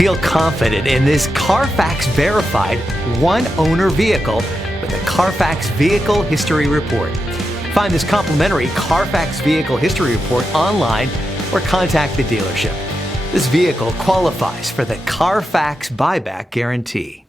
Feel confident in this CARFAX verified one-owner vehicle with a CARFAX Vehicle History Report. Find this complimentary CARFAX Vehicle History Report online or contact the dealership. This vehicle qualifies for the CARFAX buyback guarantee.